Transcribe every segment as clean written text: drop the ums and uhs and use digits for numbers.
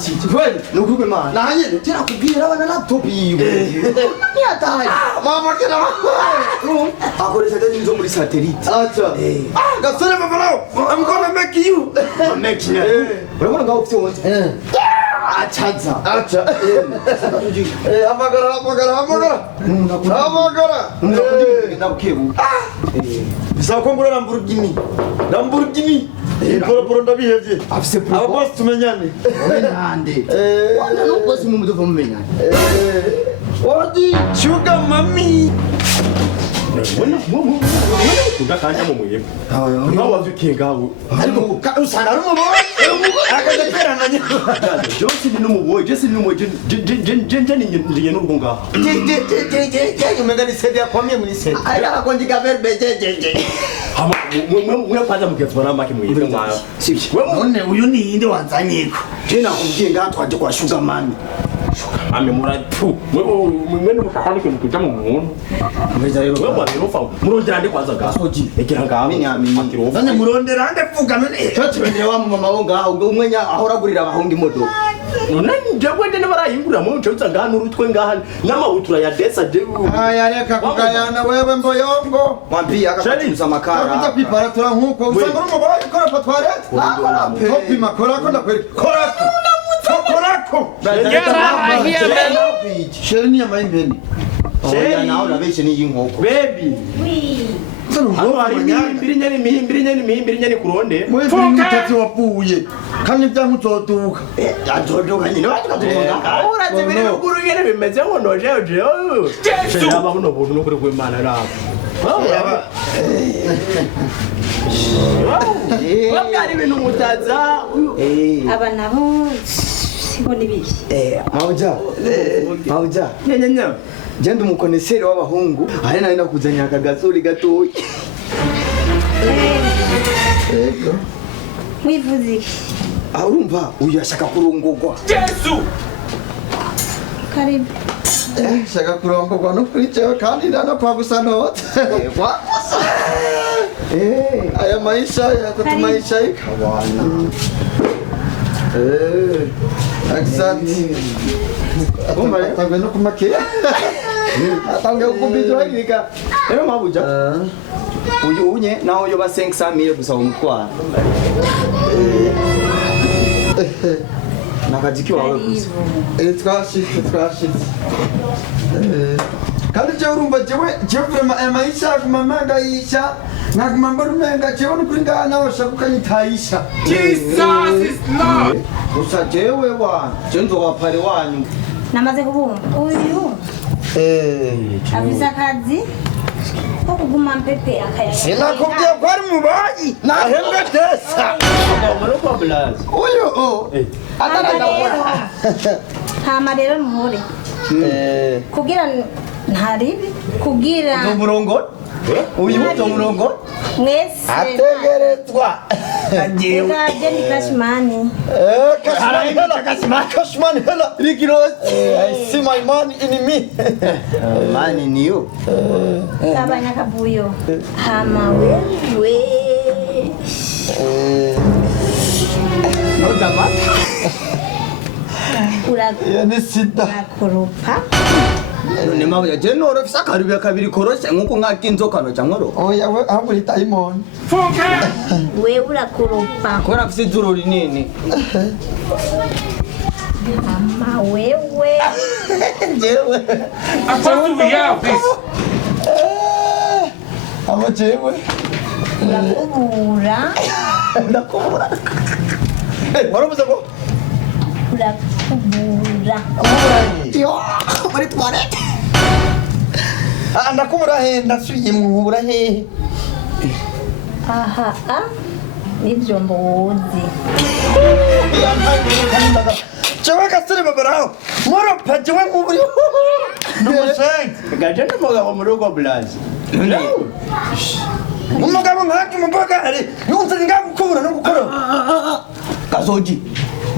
si kweli nukupe maana na yeye tena kugira wana laptop hiyo ni hatari mama kila akore sasa ndio muri satellite acha gasore babalao I'm gonna make you make you wewe ngao kufanya acha amagara ndakukebu bisakongura Lamborghini Poro ndabihevye afise pro aba boss tumenyane nande wana no boss mu mudo mumenyane odi sugar mami ndakanja mu muye ngaho wazukingaho ariko usanga rumo akadepera nanye Jose ni numuboye Jose ni numuboye je n'urunga je umegani sede akomye muri sede ara konjika verbe je hama mwe kwanza mkefora make muyive mwayo sibyo none uyu ni inde wanzanyiko je nakubwiye ngatwaje kwa sugar mami ame muratu mwe n'umukakani kintu kujya mu muntu mweza rero wewe rero fa murondera ande kwanza gasoji ekira ngami none murondera ande vuga none cyo tibendera wa mama wonga umwenya ahoragurira abahunga imodoka none njyewe ndene barayingurira mu cyo tsanga n'urutwe ngaha n'amabutura ya desa de aya reka kugayana wewe mboyongo mwambi akakutuza makara kuza kwiparatura nkuko usanga umuboye ukora patware kopi makora ko ndakwera korako sheri ya maimbeni sheri nawo labeshe ni yinkoko baby Mbiri nyani kuronde mwezi wapuye kandi byangu totuka ajodoka nyine watukatuka uraze biri ruguru nyene bimeze ngo noje Jesu aba buno buntu no kuri kw'Imana rabo wabwari ibintu mutaza aba nabo sibona ibiki mauja nyanya Jendo mukoneseri w'abahungu ari nayo nakuzanya akagasuri gatoyi ego mwivuze urumva uyu ashaka kurongogwa Jesu karibu shaka kurongogwa no kuri cyo kandi ndana kwa gusanote kwakosa aya maisha yatatumaisha ikawana asante Kumba tangwe no kumake tangwe ukubizwa hirika rero mabuja uyu unye naho yo ba 500,000 gusa umutwara nakajiki wawe gusa twashitse kandi je urumva jewe maisha kumamanga isha nakumamba rumenga jewe nukuri ngaha nawe shakukanyitaisha Jesus is Lord gusa jewe wa jenzo wapare wanyu namaze kubumva uyu afisa akazi ko kuguma mpepe akaya sinakubwiye ko ari mubayi nahembwe desa uyu ataragabura hama rero muhure kugira ntaribi kugira umurongo uyu murongo mwese ategerezwa Ega ni Kashmani. Kashmani hela. Rikiros. I see my man in me. Man in you. Kabanya kabuyo. Hama wewe. No dama. Yani sita. Kurupa. Ni mawe ya jeno orofisa karibia kabiri korosha nkuko ngakinzoka no cyangoro. Oya we ahubwo diamond. Funka. We urakurupa. Kora afise duro rinini. Mama wewe. Jewe. Apamu ya office. Ama jewe. Urakubura. Ndakubura. Warabuza ko? Urakubura. Yo, muri toilet. Ndakubura he ndasuye muhura he. Aha, nibyo mbozi. Chewe kasire babarao. Moro pajewe nguburi. Numuseng. Gajana mugabo mu rugo blaze. Umugabo nkaki mumbaga ari. Yunze ngakukubura no gukora. Kazoji.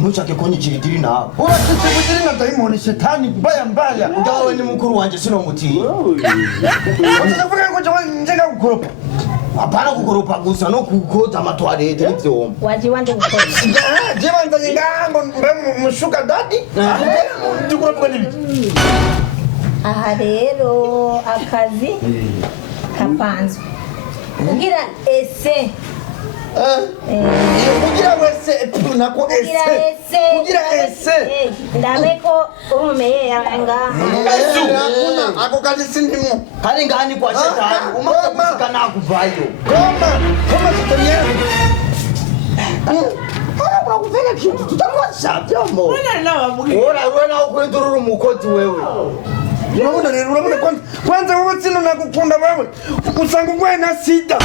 Nuchake kunyichirikiri nawe. Urashitse kugiri na daimoni shetani mbaya mbaya. Ngawe ni mukuru wanje sino muti. Unavuga ngo nje ngakukoropa. Hapana kukoropa gusa no kukoza amatwarete n'ivyo. Waji wanje gukora. Je banzanye ngango mushuka dadi? Tukuravuga n'ibiki? Aha rero akazi kapanzwe. Kugira ese. Kugira wese nako ese. Kugira ese. Ndabeko urumeye yanga. Hakuna ako kazi sindimo. Kali ngani kwa shetani? Umaka kusika na kuvayo. Koma shetani. Kwa kufanya kitu tutamwacha jambo. Ora ukwendururu mukoti wewe. Unaona kwanza wewe sino nakukunda wewe. Usangu kwa na sida.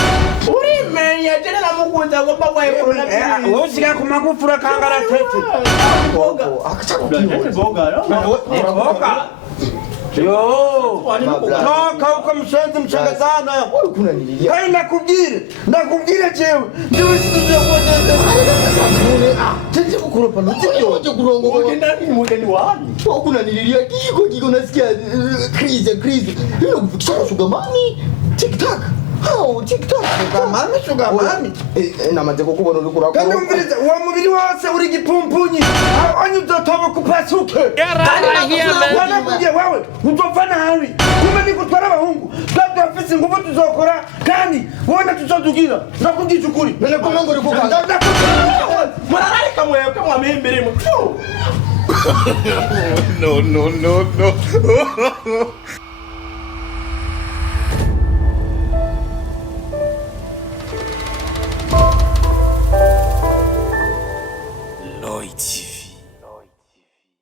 Uri menya tena na mukunda ngomba kwa wewe. Wewe sika kumakufura kangara tete. Boga. Akachakubia boga yo. Boga. Yo, toka uko mshenzi mchanga sana. Wewe kuna nini? Hai nakubwira jewe. Ndiwe sikuja kwa Chenje kukuropa no. Chenje kurongo. Ugenda ni mugeni wani? Wewe kuna nililia kiko nasikia crazy. Hilo kufikisha sugar mami. TikTok. How TikTok sugar mami. Na mateko kubona uri kurakora. Kandi umviriza wa mubiri wose uri gipumpunyi. Anyu dotoba kupasuke. Wana kuja wewe utofana hawi. Kumbe nikutwara bahungu. Twabwe afisi nguvu tuzokora kandi wona tuzodugira. Nakugichukuri. Nene komango uri kuka. Mwarari kamwe kama mbere mu. No.